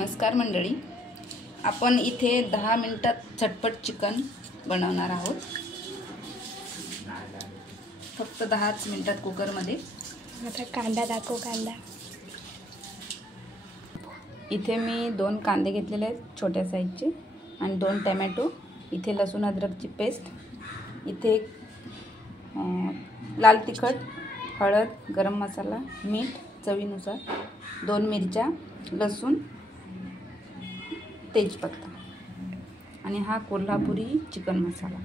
नमस्कार मंडळी, आपण इथे 10 मिनिटात झटपट चिकन बनवणार आहोत। फक्त 10 मिनिटात कुकर मध्ये। आता कांदा दाखव। कांदा इथे मी 2 कांदे घेतलेले आहेत छोट्या साईजचे आणि 2 टोमॅटो। इथे लसूण अद्रकची पेस्ट, इथे लाल तिखट, हळद, गरम मसाला, मीठ चवीनुसार, 2 मिरच्या, लसूण, तेजपत्ता आणि हा कोल्हापुरी चिकन मसाला।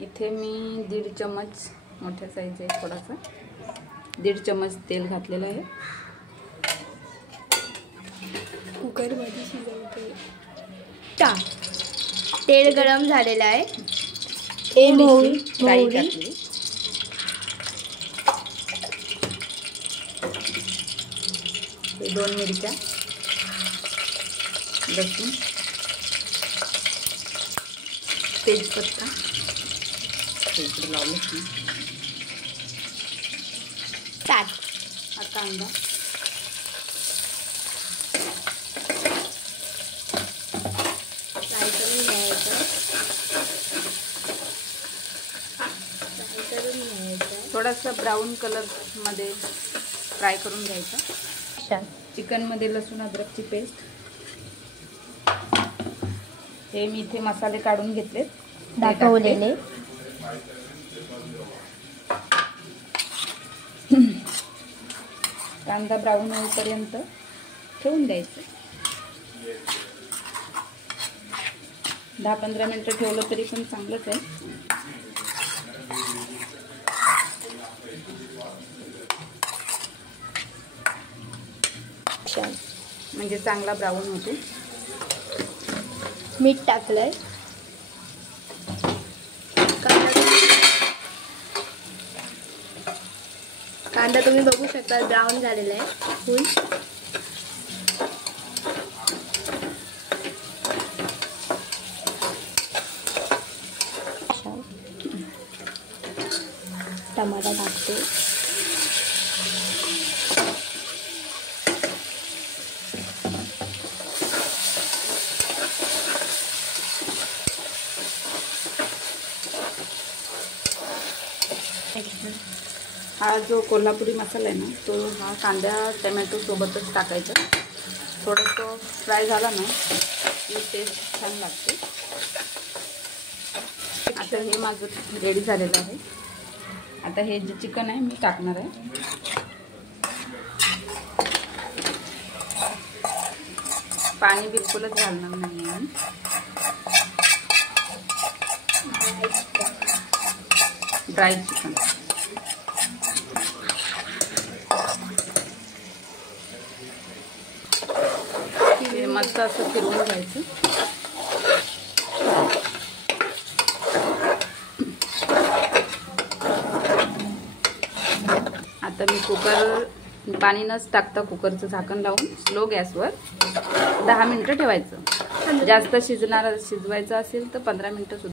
इथे मी 1.5 चम्मच मोठ्या साईज आहे, थोडासा 1.5 चम्मच तेल घातलेलं आहे। कुकर मध्ये शिजवते। तेल गरम झालेलं आहे। मोहरी टाकली, हे 2 मिरच्या, लसूण, तेजपत्ता, इकडे लावलं की टाक हा कांदा, फ्राय करून घ्यायचं। थोडासा ब्राऊन कलर मध्ये फ्राय करून घ्यायचा। चिकन मध्ये लसूण अद्रकची पेस्ट, हे मी इथे मसाले काढून घेतले दाखवलेले। कांदा ब्राऊन होईपर्यंत ठेवून द्यायचं। 10-15 मिनिटं ठेवलं तरी पण चांगलंच आहे। म्हणजे चांगला ब्राऊन होतो। मीठ टाकलंय। कांदा तुम्ही बघू शकता ब्राऊन झालेला आहे फुल। टमाटा टाकते। हा जो कोल्हापुरी मसाला आहे ना, तो हा कांदा टोमॅटो सोबतच टाकायचा। थोडंसं फ्राय झाला ना की टेस्ट छान लागते। आता हे माझं रेडी झालेलं आहे। आता हे जे चिकन आहे मी टाकणार आहे। पाणी बिलकुलच घालणार नाही आहे। ड्राय चिकन मस्त असं फिरवून घ्यायचं। आता मी कुकर पाणी नच टाकता कुकरचं झाकण लावून स्लो गॅसवर 10 मिनिटं ठेवायचं। जास्त शिजवायचं असेल तर 15 मिनिटं